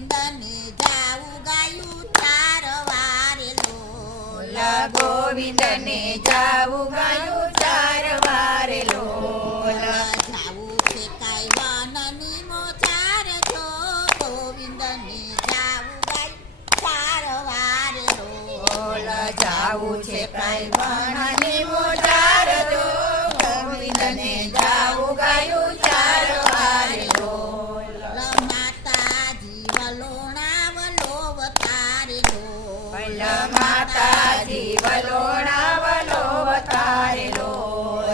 ગોવિંદને જાવું ગાયું ચાર વારે લોલ ગોવિંદને જાવું ગાયું ચાર વારે લોલ જાવું છે કાંઈ વનની મોચાર જો ગોવિંદને જાવું ગાયું ચાર વારે લોલ જાવું છે કાંઈ વનની મોજાર જો ગોવિંદને જાવું ગાયું ચાર વારે લોલ માતાજી વલોણા વલોવ તારે લોલ માતાજી વલોણા વલોવ તારે લોલ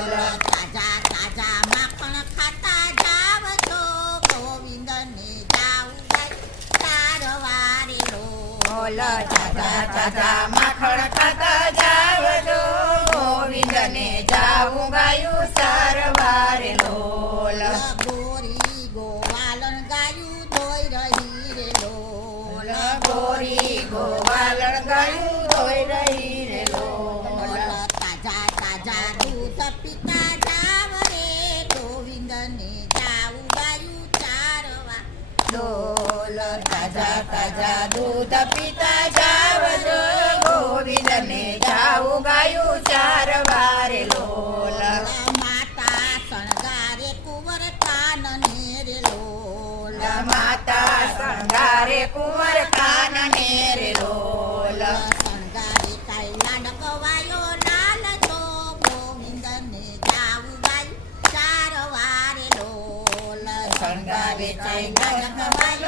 તાજા તાજા માખણ ખાતા જાવ તો ગોવિંદને જાવું ગાયું ચાર વારે લોલ તાજા તાજા માખણ ખાતા જાવ જો ગોવિંદને જાવું ગાયું ચાર વારે લોલ ગોરી ગોવાલણ ગાયું ધોઈ રહી રે લોલ ગોરી ગોવાલણ ગાયું ધોઈ રહી રે લોલ તાજા તાજા દૂધ પીતા જાવ રે ગોવિંદને જાવું ગાયું ચાર વાર લોલ તાજા તાજા દૂધ પીતા